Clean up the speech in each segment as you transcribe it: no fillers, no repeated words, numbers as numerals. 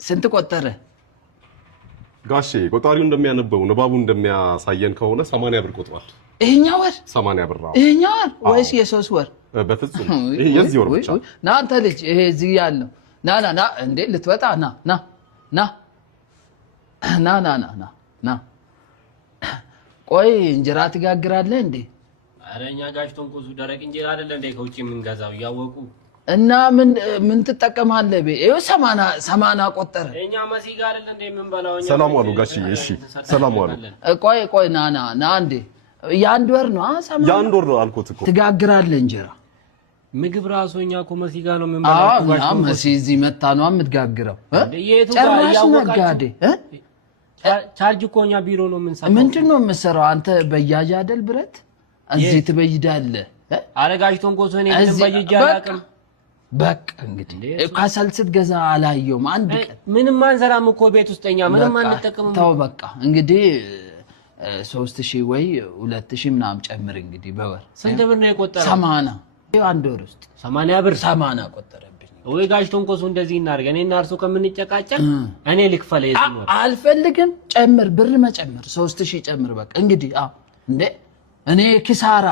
ስንት ቆጠረ ጋሼ? ቆጣሪው እንደሚያነበው ንባቡ እንደሚያሳየን ከሆነ 80 ብር ቆጥሯል። ይሄኛው ወር 80 ብር ነው። ይሄኛው ወር ወይስ የሶስት ወር? በፍጹም ይሄ የዚህ ወር ብቻ። ና አንተ ልጅ ይሄ እዚህ ያለው ና እንዴ ልትወጣ ና ቆይ እንጀራ ትጋግራለህ እንዴ? አረኛ ጋሽ ተንኮሱ ደረቅ እንጀራ አይደለ እንዴ ከውጪ የምንገዛው ያወቁ እና ምን ትጠቀማለህ? ይኸው 80 ቆጠረ። እኛ መሲ ጋር አይደለ እንዴ የምንበላው? ሰላም ዋሉ ጋሽዬ። እሺ ሰላም ዋሉ። ቆይ ና እንዴ የአንድ ወር ነው 80 የአንድ ወር ነው አልኩት እኮ። ትጋግራለህ እንጀራ ምግብ ራሱ እኛ እኮ መሲ ጋር ነው የምንበላው። አዎ መሲ እዚህ መታ ነው የምትጋግረው። ጨራሽ ነጋዴ ቻርጅ እኮ እኛ ቢሮ ነው የምንሰራው። ምንድነው የምትሰራው አንተ? በያጅ አይደል ብረት እዚህ ትበይዳለህ። አረጋሽ ተንኮሱ እኔ ምንም በይጅ አላውቅም። በቃ እንግዲህ ካሰል ስትገዛ አላየውም አንድ ቀን። ምንም አንሰራም እኮ ቤት ውስጠኛ ምንም አንጠቀምም። ተው በቃ እንግዲህ 3000 ወይ 2000 ምናምን ጨምር እንግዲህ በወር። ስንት ብር ነው የቆጠረው? 80 አንድ ወር ውስጥ 80 ብር 80 ቆጠረብኝ። ወይ ጋሽ ተንኮሱ እንደዚህ እናርገ እኔና እርሱ ከምንጨቃጨቅ እኔ ልክፈለ የዚህ ነው። አልፈልግም። ጨምር ብር መጨመር 3000 ጨምር በቃ እንግዲህ እንዴ እኔ ኪሳራ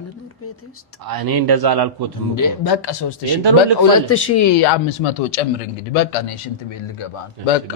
ለኑር ቤት ውስጥ እኔ እንደዛ አላልኩትም እንዴ በቃ 3000 በቃ 2500 ጨምር እንግዲህ በቃ እኔ ሽንት ቤት ልገባ በቃ